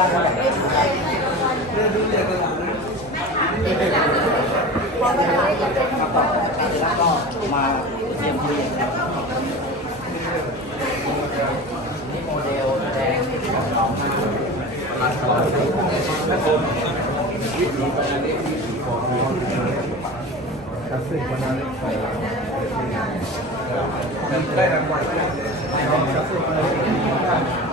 แล้วก็มาเยี่ยมที่นี่โมเดลแสดงของน้องมาได้รางวัลหมายท่านนี้น้ำอะไรน้ำเป็นที่เท่าไหร่น้ำเส้นไปว่า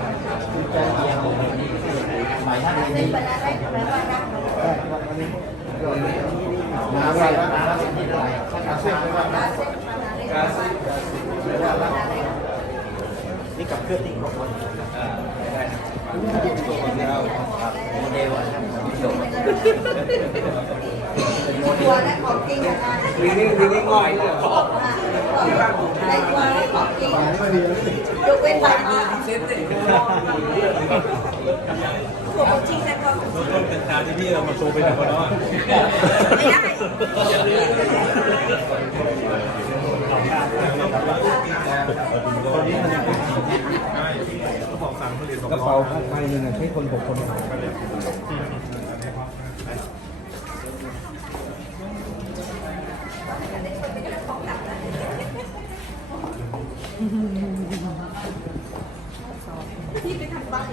นี่กับเครื่องติ่งของคนโมเดลนะครับ จบเป็นโมตัวและของจริงอะนะทีนี้ทีนี้ง่อยเลยในตัวและของจริงยกเว้นบางทีเซ็ตเลยตัวของจริงแต่ความต้นเป็นตาที่พี่เรามาโชว์ไปแต่คนแล้วอะไม่ได้ตอนเนใช่ก็บอกสั่งผลิตสองกระเป๋าอยใบหนึ่งใช้คนหกคนที่ไป ทำบ้าน